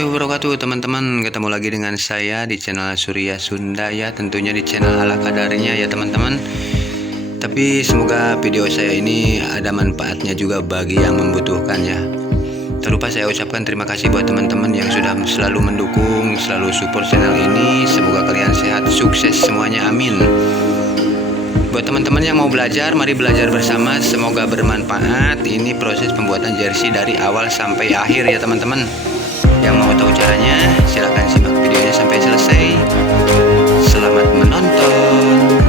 warahmatullahi wabarakatuh teman-teman. Ketemu lagi dengan saya di channel Surya Sunda ya, tentunya di channel ala kadarnya ya teman-teman. Tapi semoga video saya ini ada manfaatnya juga bagi yang membutuhkan ya. Terlupa saya ucapkan terima kasih buat teman-teman yang sudah selalu mendukung, selalu support channel ini. Semoga kalian sehat, sukses semuanya, amin. Buat teman-teman yang mau belajar, mari belajar bersama, semoga bermanfaat. Ini proses pembuatan jersey dari awal sampai akhir ya teman-teman. Yang mau tahu caranya, silahkan simak videonya sampai selesai. Selamat menonton.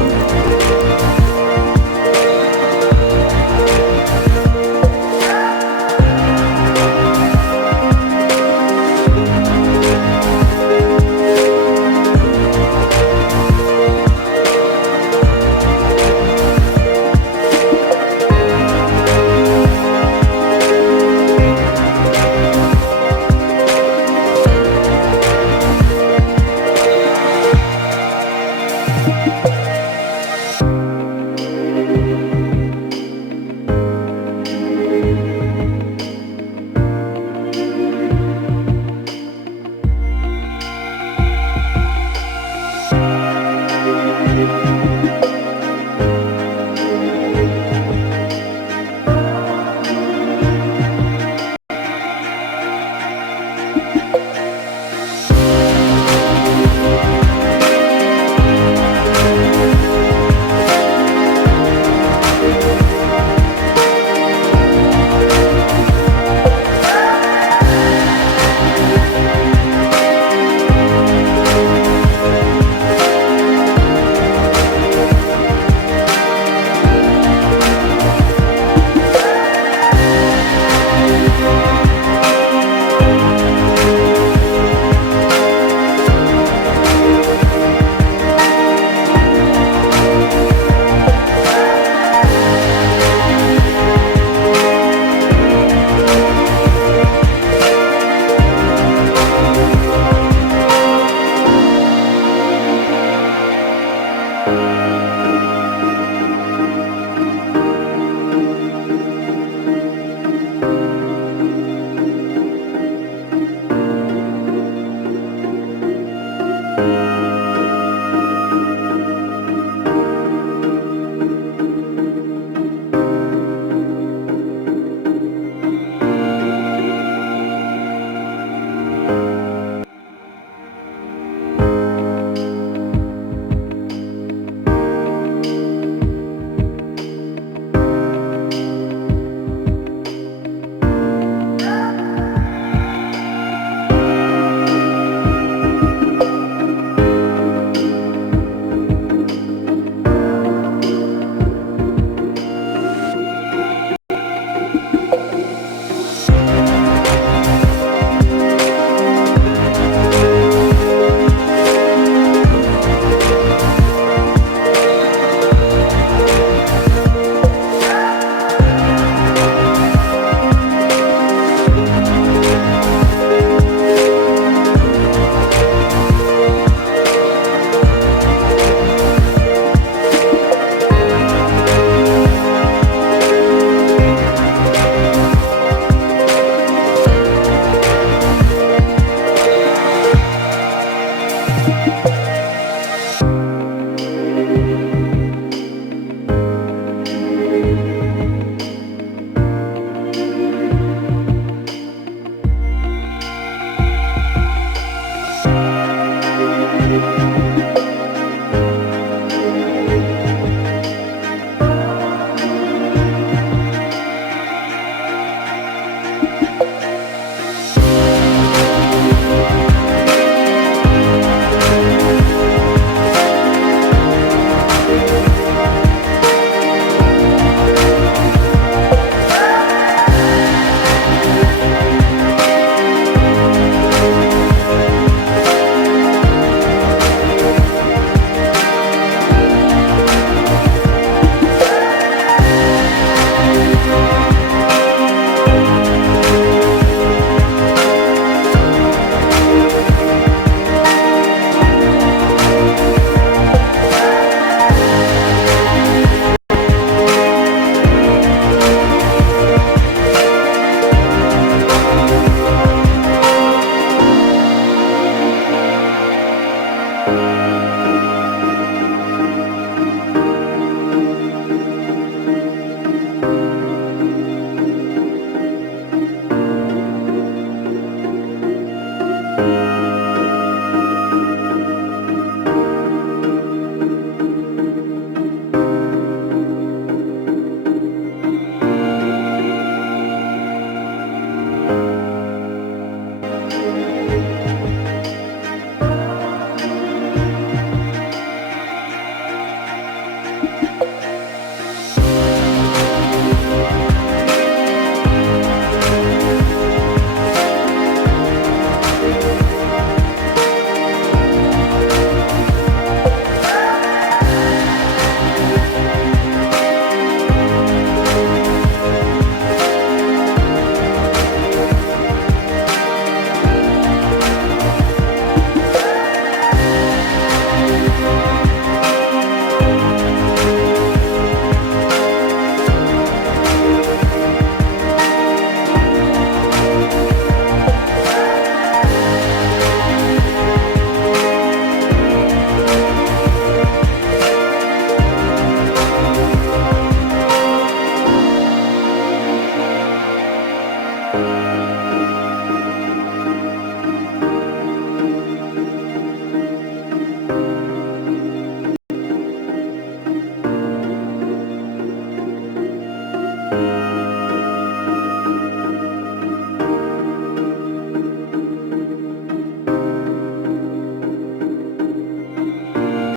Dadah.